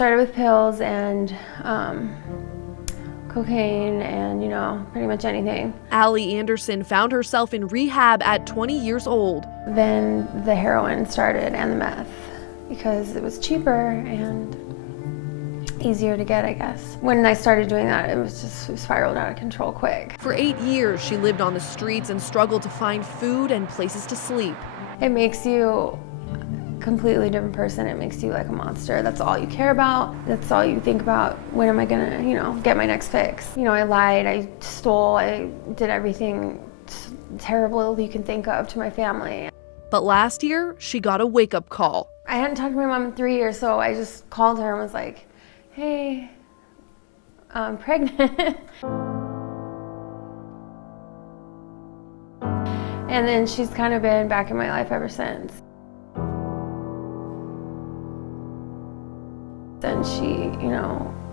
started with pills and cocaine and, pretty much anything. Allie Anderson found herself in rehab at 20 years old. Then the heroin started and the meth because it was cheaper and easier to get, I guess. When I started doing that, it spiraled out of control quick. For 8 years, she lived on the streets and struggled to find food and places to sleep. It makes you a completely different person. It makes you like a monster. That's all you care about. That's all you think about. When am I gonna, get my next fix? I lied, I stole, I did everything terrible you can think of to my family. But last year, she got a wake-up call. I hadn't talked to my mom in 3 years, so I just called her and was like, hey, I'm pregnant. And then she's kind of been back in my life ever since. Then she,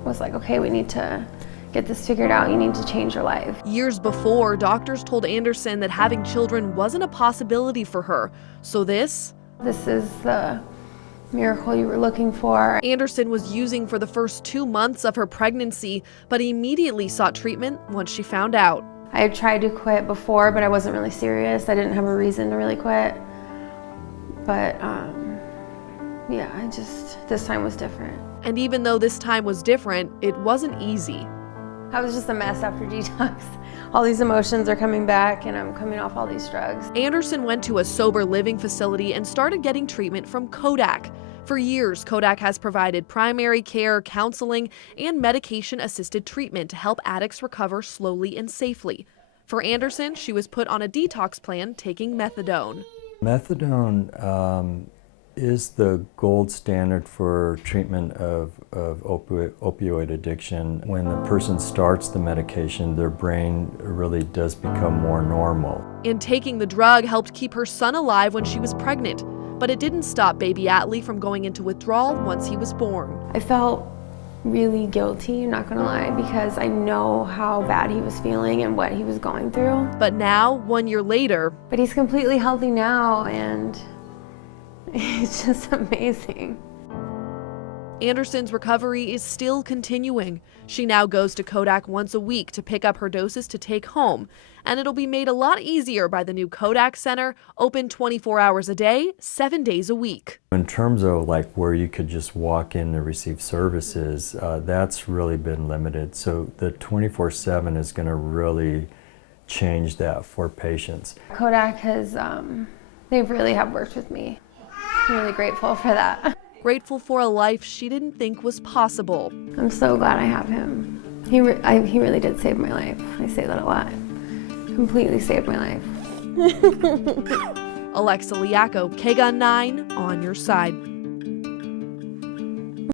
was like, okay, we need to get this figured out. You need to change your life. Years before, doctors told Anderson that having children wasn't a possibility for her. So this is the miracle you were looking for. Anderson was using for the first 2 months of her pregnancy, but immediately sought treatment once she found out. I had tried to quit before, but I wasn't really serious. I didn't have a reason to really quit. But yeah, this time was different. And even though this time was different, it wasn't easy. I was just a mess after detox. All these emotions are coming back and I'm coming off all these drugs. Anderson went to a sober living facility and started getting treatment from CODAC. For years, CODAC has provided primary care, counseling, and medication-assisted treatment to help addicts recover slowly and safely. For Anderson, she was put on a detox plan taking methadone. Methadone is the gold standard for treatment of opioid addiction. When the person starts the medication, their brain really does become more normal. And taking the drug helped keep her son alive when she was pregnant. But it didn't stop baby Atlee from going into withdrawal once he was born. I felt really guilty, not gonna lie, because I know how bad he was feeling and what he was going through. But now, 1 year later, but he's completely healthy now and it's just amazing. Anderson's recovery is still continuing. She now goes to CODAC once a week to pick up her doses to take home, and it'll be made a lot easier by the new CODAC Center, open 24 hours a day, 7 days a week. In terms of where you could just walk in to receive services, that's really been limited. So the 24/7 is going to really change that for patients. CODAC has, they really have worked with me. I'm really grateful for that. Grateful for a life she didn't think was possible. I'm so glad I have him. He really did save my life. I say that a lot. Completely saved my life. Alexa Liaco, KGUN 9, on your side.